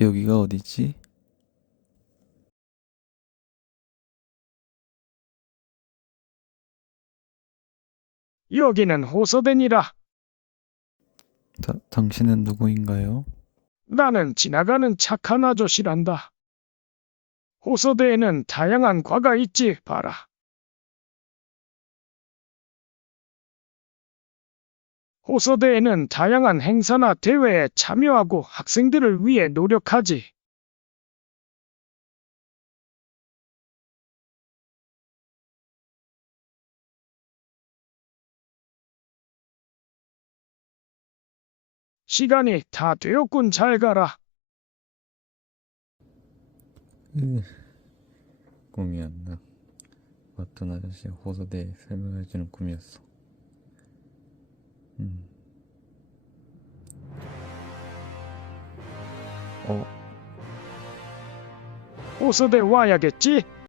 여기가 어디지? 여기는 호서den이라. 다, 당신은 누구인가요? 나는 지나가는 착한 아저씨란다. 호서대에는 다양한 과가 있지, 봐라. 호서대에는 다양한 행사나 대회에 참여하고 학생들을 위해 노력하지. 시간이 다 되었군, 잘 가라. 으, 꿈이었나? 어떤 아저씨 호소대에 설명해주는 꿈이었어. 음. 어, 호서대 와야겠지?